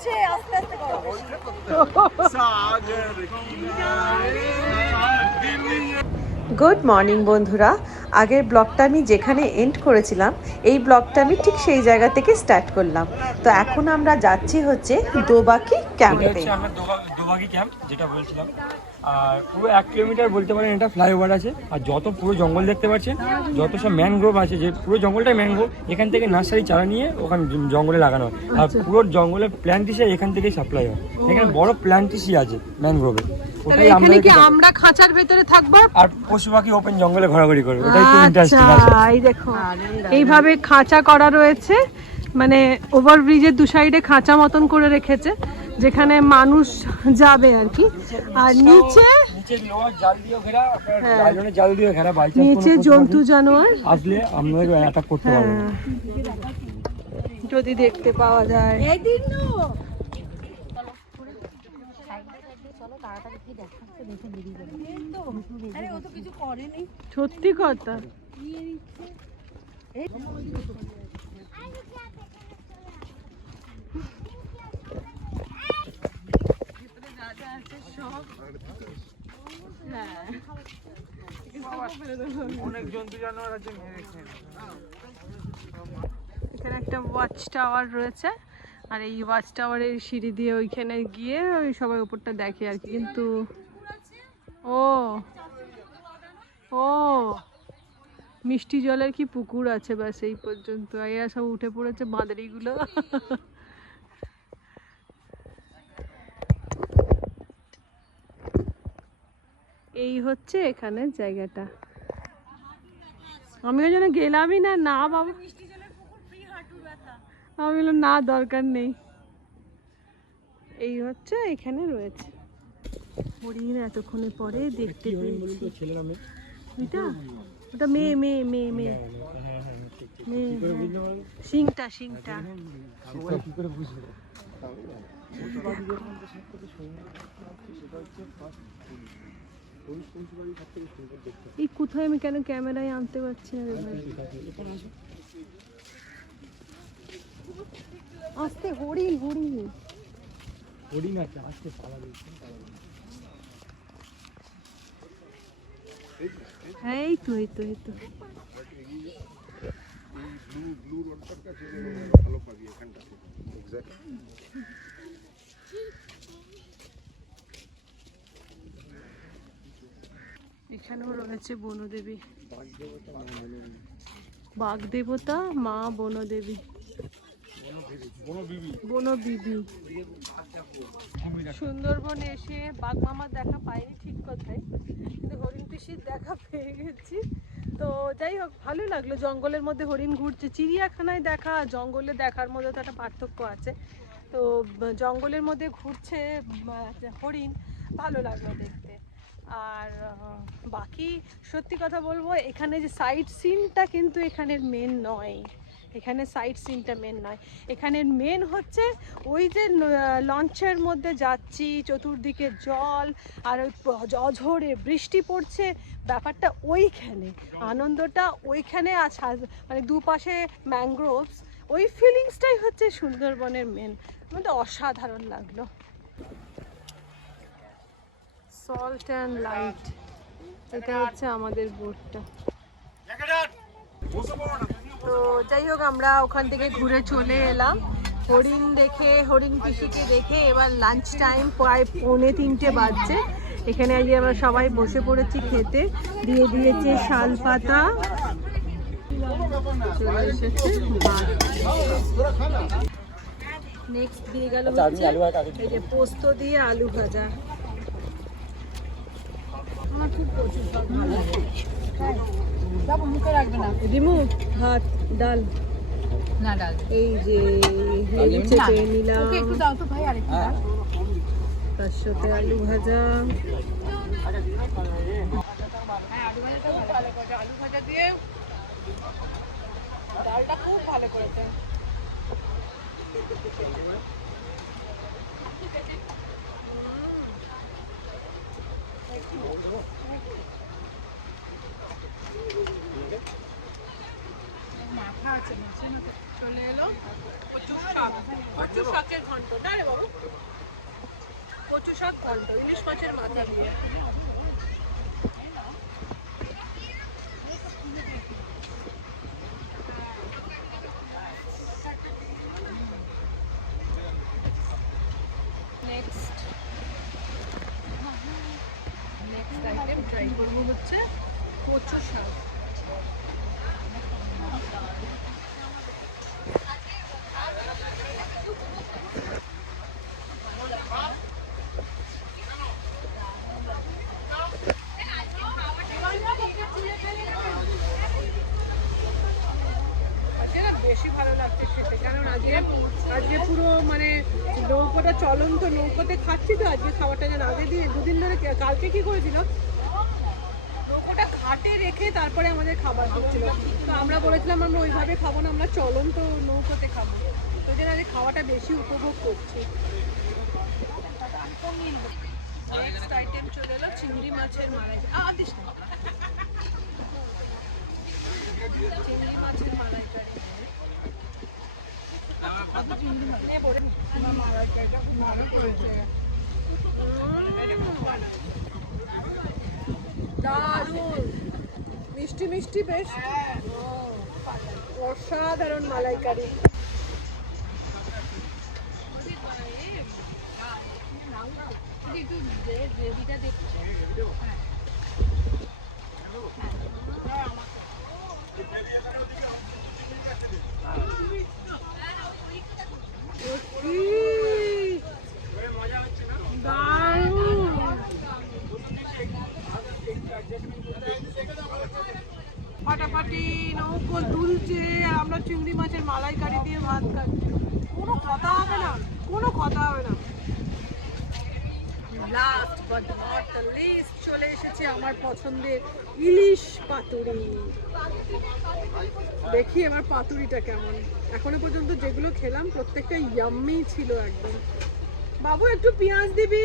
হচ্ছে আস্তে আস্তে গুড মর্নিং বন্ধুরা। আগের ব্লগটা আমি যেখানে এন্ড করেছিলাম এই ব্লগটা আমি ঠিক সেই জায়গা থেকে স্টার্ট করলাম। তো এখন আমরা যাচ্ছি হচ্ছে দোবাকি ক্যাম্পে হচ্ছে আমরা দোবা- ক্যাম্প যেটা বলছিলাম। আর পুরো এক কিলোমিটার বলতে পারেন এটা ফ্লাইওভার আছে। আর যত পুরো জঙ্গল দেখতে পাচ্ছেন যত সব ম্যানগ্রোভ আছে যে পুরো জঙ্গলটাই ম্যানগ্রোভ এখান থেকে নার্সারি চারা নিয়ে ওখানে জঙ্গলে লাগানো হয়। আর পুরো জঙ্গলের প্ল্যান্টিসে এখান থেকেই সাপ্লাই হয়। এখানে বড় প্ল্যান্টিসই আছে ম্যানগ্রোভে ওটাই আমরা কি। আমরা খাঁচার ভেতরে থাকব? আর পশু পাখি ওপেন জঙ্গলে ঘোরাঘুরি করবে। ওটাই তো ইন্টারেস্টিং আছে। আচ্ছা এই দেখো। এইভাবে খাঁচা করা রয়েছে। মানে ওভারব্রিজের দু সাইডে খাঁচা মতন করে রেখেছে। যেখানে মানুষ যাবে আর কি। আর নিচে হ্যাঁ। নিচে জন্তু জানোয়ার। আসলে হ্যাঁ। যদি দেখতে পাওয়া যায়। সত্যি কথা। এখানে একটা ওয়াচ টাওয়ার রয়েছে, আর এই ওয়াচ টাওয়ারের সিঁড়ি দিয়ে ওইখানে গিয়ে ওই সবাই উপরটা দেখে আর কি, কিন্তু ও ও, মিষ্টি জলের কি পুকুর আছে, ব্যাস এই পর্যন্ত। এরা সব উঠে পড়েছে বাঁদরিগুলো। এই হচ্ছে এখানে জায়গাটা। আমিও যেন গেলামই না না বাবা। আমি বললাম, না, দরকার নেই। এই হচ্ছে এখানে রয়েছে। হরিণ এতক্ষণে পরে দেখতে পেয়েছি। এটা? ওটা মেয়ে মেয়ে মেয়ে মেয়ে। সিংটা সিংটা বুঝবে এই কোথায় আমি কেন ক্যামেরায় আনতে পারছি না আস্তে হরিণ হরিণ। হরিণ আছে আসতে পালাবে হ্যাঁ এই তো এই তো এই তো। এখানেও রয়েছে বনদেবী। বাঘ দেবতা মা বনদেবী। সুন্দরবনে এসে বাঘ মামার দেখা পাইনি ঠিক কথাই, কিন্তু হরিণ পিসির দেখা পেয়ে গেছি। তো যাই হোক ভালো লাগল। জঙ্গলের মধ্যে হরিণ ঘুরছে। চিড়িয়াখানায় দেখা, জঙ্গলে দেখার মধ্যে তো একটা পার্থক্য আছে। তো, জঙ্গলের মধ্যে ঘুরছে হরিণ। ভালো লাগল দেখতে। আর বাকি সত্যি কথা বলব, এখানে যে সাইট সিনটা কিন্তু এখানের মেন নয়। এখানে সাইট সিনটা মেন নয়। এখানের মেন হচ্ছে ওই যে লঞ্চের মধ্যে যাচ্ছি, চতুর্দিকে জল, আর প- বৃষ্টি পড়ছে। ব্যাপারটা ওইখানে, আনন্দটা ওইখানে আছে। মানে দুপাশে ম্যানগ্রোভস ওই ফিলিংসটাই হচ্ছে সুন্দরবনের মেন আমাদের অসাধারণ লাগল। সল্ট অ্যান্ড লাইট এটা হচ্ছে আমাদের বোটটা। তো যাই হোক আমরা ওখান থেকে ঘুরে চলে এলাম। হরিণ দেখে হরিণ পিসিকে দেখে এবার লাঞ্চ টাইম প্রায় পৌনে তিনটে বাজছে। এখানে আজকে আমরা সবাই বসে পড়েছি খেতে। দিয়ে দিয়েছে শাল পাতা। নেক্সট দিয়ে গেল আচ্ছা, এই যে পোস্ত দিয়ে আলু ভাজা। দিমু ভাত ডাল। না ডাল। এই যে নিলাম। একটু দাও তো ভাই আরেকটু দাও। তার সাথে আলু ভাজা। আলু ভাজা দিয়ে ডালটা খুব ভালো করেছে চলে এলো প্রচুর স্বাদ কচু শাকের ঘন্ট। না রে বাবু? কচু শাক ঘন্ট, ইলিশ মাছের মাথা দিয়ে নেক্সট নেক্সট আইটেম ট্রাই করব হচ্ছে কচু শাক আজকে না বেশি ভালো লাগছে খেতে কারণ আজকে আজকে পুরো মানে নৌকোটা চলন্ত নৌকোতে খাচ্ছি তো আজকে খাবারটা যেন আগে দিয়ে দুদিন ধরে কালকে কি করেছিলাম নৌকোটা ঘাটে রেখে তারপরে আমাদের খাবার হচ্ছিল তো আমরা বলেছিলাম আমরা ওইভাবে খাব না আমরা চলন্ত নৌকোতে খাব। তো জন্য আজকে খাওয়াটা বেশি উপভোগ করছি। নেক্সট আইটেম চলে এলো চিংড়ি মাছের মালাই। চিংড়ি মাছের মালাইকারি। নে পড়ে নি। দারুণ। মিষ্টি মিষ্টি বেশ। অসাধারণ মালাইকারি। সত্যি ফাটাফাটি নৌকো দুলছে, আমরা চিংড়ি মাছের মালাইকারি দিয়ে ভাত খাচ্ছি। কোনো কথা হবে না, কোনো কথা হবে না। লাস্ট বাট দ্য লিস্ট চলে এসেছে আমার পছন্দের ইলিশ পাতুরি। দেখি আমার পাতুরিটা কেমন। এখনও পর্যন্ত যেগুলো খেলাম, প্রত্যেকটা ইয়াম্মি ছিল একদম। বাবু, একটু পেঁয়াজ দিবি?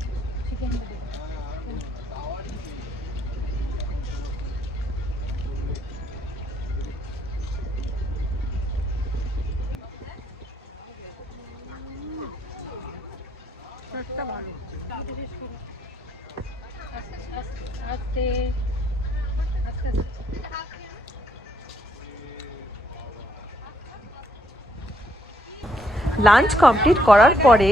লাঞ্চ কমপ্লিট করার পরে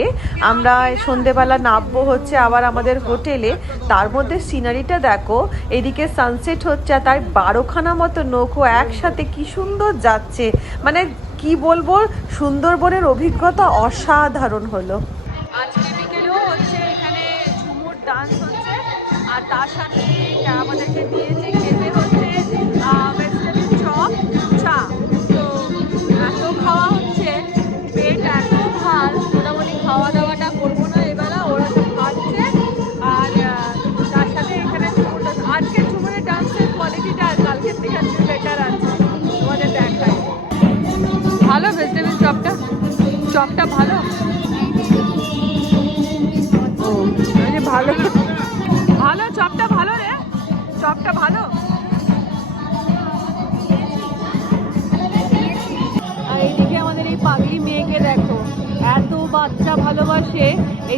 আমরা সন্ধেবেলা নামবো হচ্ছে আবার আমাদের হোটেলে। তার মধ্যে সিনারিটা দেখো, এদিকে সানসেট হচ্ছে তাই বারোখানা মতো নৌকো একসাথে কি সুন্দর যাচ্ছে। মানে কি বলব, সুন্দরবনের অভিজ্ঞতা অসাধারণ হলো। আজকে বিকেলেও হচ্ছে এখানে ঝুমুর ডান্স হচ্ছে। আর তার সাথে আমাদেরকে দিয়েছে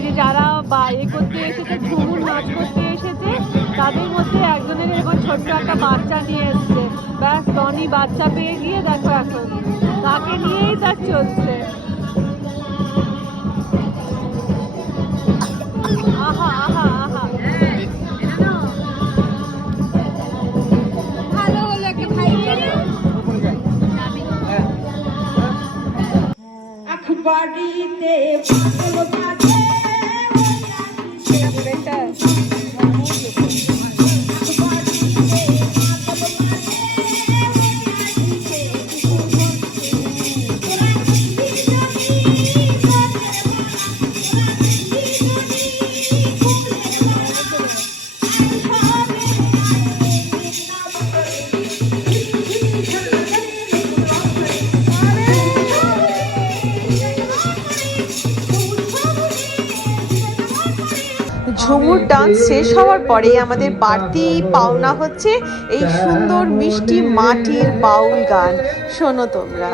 বাইরে যারা বা এ করতে এসেছে ঝুমুর নাচ করতে এসেছে তাদের মধ্যে একজনের এরকম ছোট্ট একটা বাচ্চা নিয়ে এসছে। ব্যাস টনি বাচ্চা পেয়ে গিয়ে দেখো এখন। তাকে নিয়েই তার চলছে। আহা আহা আহা। বাড়িতে ভালো শেষ হওয়ার পরে আমাদের বাড়তি পাওনা হচ্ছে এই সুন্দর মিষ্টি মাটির বাউল গান। শোনো তোমরা।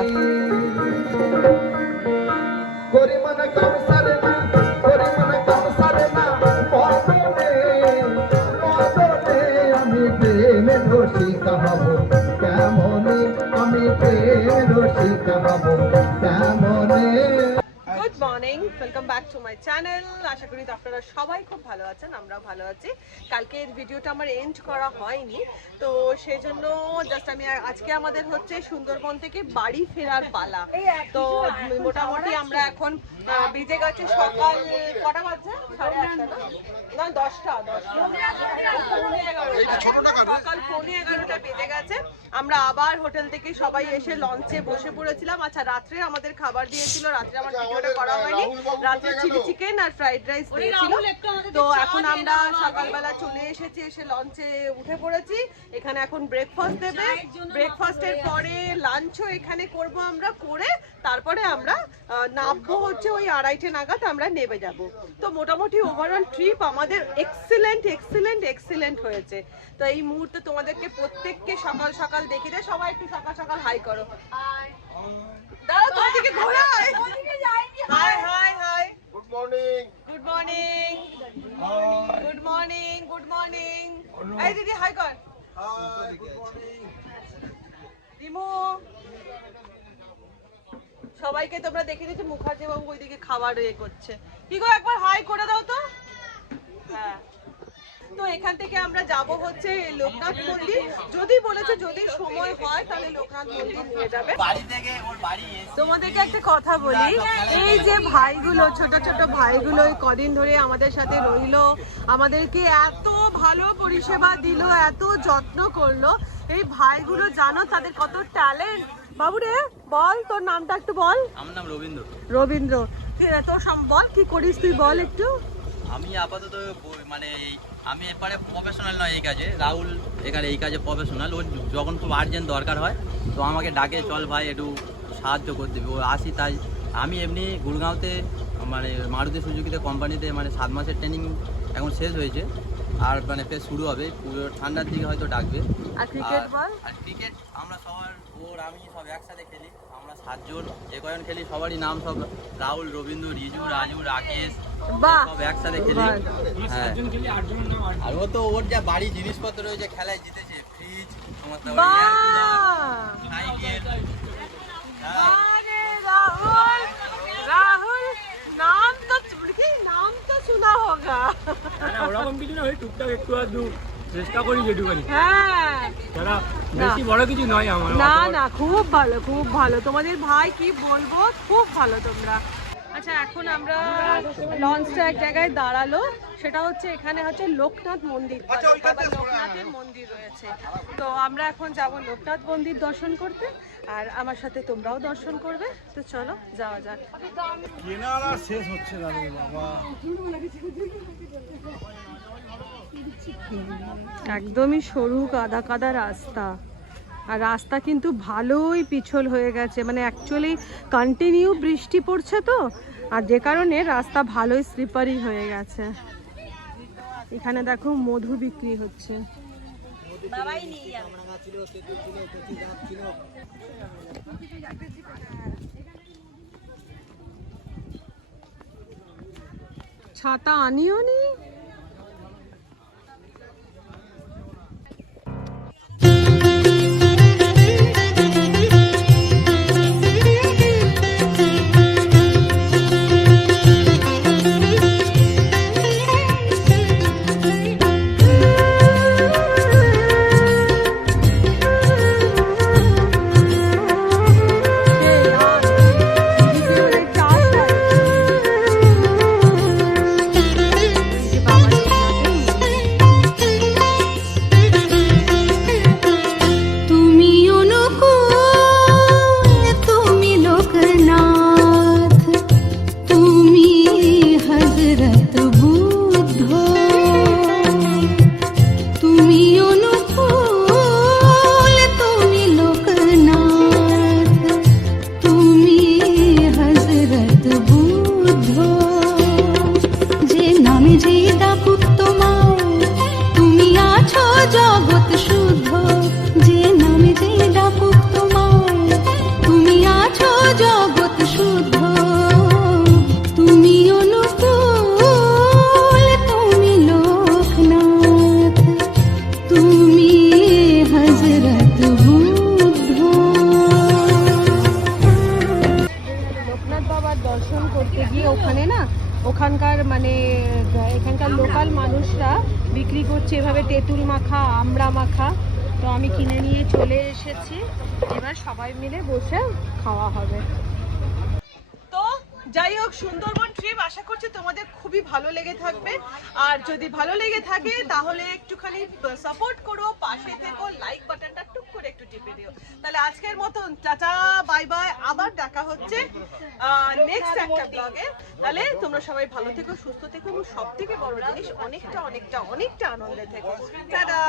Welcome back to my channel আশা করি আপনারা সবাই খুব ভালো আছেন আমরা ভালো আছি। কালকের ভিডিওটা আমার এন্ড করা হয়নি তো সেই জন্য জাস্ট আমি আজকে আমাদের হচ্ছে সুন্দরবন থেকে বাড়ি ফেরার পালা। তো মোটামুটি আমরা এখন বেজে গেছে সকাল কটা বাজছে? সাড়ে আটটা না? না দশটা দশটা। সকাল পৌনে এগারোটা বেজে গেছে। আমরা আবার হোটেল থেকে সবাই এসে লঞ্চে বসে পড়েছিলাম। আচ্ছা রাত্রে আমাদের খাবার দিয়েছিল রাত্রে আমার ভিডিওটা করা হয়নি। রাত্রে চিলি চিকেন আর ফ্রাইড রাইস দিয়েছিল। তো এখন আমরা সকালবেলা চলে এসেছি এসে লঞ্চে উঠে পড়েছি। এখানে এখন ব্রেকফাস্ট দেবে। ব্রেকফাস্টের পরে লাঞ্চও এখানে করব আমরা করে তারপরে আমরা নামবো হচ্ছে ওই আড়াইটে নাগাদ আমরা নেমে যাব। তো মোটামুটি ওভারঅল ট্রিপ আমাদের এক্সিলেন্ট এক্সিলেন্ট এক্সিলেন্ট হয়েছে। তো এই মুহূর্তে তোমাদেরকে প্রত্যেককে সকাল সকাল দেখি দে সবাই একটু সকাল সকাল হাই করো। দাঁড়াও তোমার দিকে ঘোরাই hi hi hi. Good morning good morning good morning good morning এই দিদি হাই কর। দিমু সবাইকে তোমরা দেখে দিচ্ছ মুখার্জি বাবু ওইদিকে খাবার ইয়ে করছে। কি গো একবার হাই করে দাও তো। হ্যাঁ। তো এখান থেকে আমরা যাব হচ্ছে লোকনাথ মন্দির। যদি বলেছে যদি সময় হয় তাহলে লোকনাথ মন্দির নিয়ে যাবে। তোমাদেরকে একটা কথা বলি এই যে ভাইগুলো ছোট ছোট ভাইগুলো কদিন ধরে আমাদের সাথে রইল আমাদেরকে এত ভালো পরিষেবা দিল এত যত্ন করল। এই ভাইগুলো জানো তাদের কত ট্যালেন্ট? বাবুরে বল তোর নামটা একটু বল। আমার নাম রবীন্দ্র। রবীন্দ্র। তোর সম- বল কি করিস তুই বল একটু। আমি আপাতত মানে আমি এপারে প্রফেশনাল নয় এই কাজে। রাহুল এখানে এই কাজে প্রফেশনাল ওর যখন খুব আর্জেন্ট দরকার হয়, তো আমাকে ডাকে, চল ভাই, একটু সাহায্য করে দেবে। ও আসি তাই। আমি এমনি গুড়গাঁওতে মানে মারুতি সুজুকিতে কোম্পানিতে মানে সাত মাসের ট্রেনিং এখন শেষ হয়েছে। আর মানে ফের শুরু হবে। পুরো ঠান্ডার দিকে হয়তো ডাকবে। আর ক্রিকেট বল? আর ক্রিকেট আমরা সবার ওর আমি সব একসাথে খেলি। আমরা সাতজন যে কয়জন খেলি সবারই নাম সব রাহুল রবীন্দ্র রিজু হ্যাঁ। রাজু রাকেশ সব একসাথে খেলি। হ্যাঁ। আর ও তো ওর যা বাড়ি জিনিসপত্র রয়েছে খেলায় জিতেছে ফ্রিজ তোমার সাইকেল রাহুল রাহুল শোনা হোগা না, ওরকম কিছু না ওই টুকটাক একটু আধটু চেষ্টা করি যেটুকানি। হ্যাঁ। বেশি বড় কিছু নয় আমার না না খুব ভালো খুব ভালো। তোমাদের ভাই কি বলব? খুব ভালো তোমরা। আচ্ছা এখন আমরা লঞ্চটা এক জায়গায় দাঁড়াল। সেটা হচ্ছে এখানে হচ্ছে লোকনাথ মন্দির বাবা লোকনাথের মন্দির রয়েছে। তো আমরা এখন যাব লোকনাথ মন্দির দর্শন করতে আর আমার সাথে তোমরাও দর্শন করবে। তো চলো যাওয়া যাক। শেষ হচ্ছে একদমই সরু কাদা কাদা রাস্তা। আর রাস্তা কিন্তু ভালোই পিছল হয়ে গেছে। মানে অ্যাকচুয়ালি কন্টিনিউ বৃষ্টি পড়ছে তো, আর যে কারণে রাস্তা ভালোই স্লিপারি হয়ে গেছে। এখানে দেখো মধু বিক্রি হচ্ছে। ছাতা আনিও নি আমি কিনে নিয়ে চলে এসেছি। এবার সবাই মিলে বসে খাওয়া হবে। তো যাই হোক, সুন্দরবন ট্রিপ আশা করছি তোমাদের খুবই ভালো লেগে থাকবে। আর যদি ভালো লেগে থাকে, তাহলে একটুখানি সাপোর্ট করো, পাশে থেকো লাইক বাটনটা টুক করে একটু টিপে দিও। তাহলে আজকের মতন টাটা বাই বাই আবার দেখা হচ্ছে নেক্সট একটা ব্লগে তাহলে তোমরা সবাই ভালো থেকো, সুস্থ থেকো, এবং সব থেকে বড় জিনিস, অনেকটা অনেকটা অনেকটা আনন্দে থেকো। টাটা!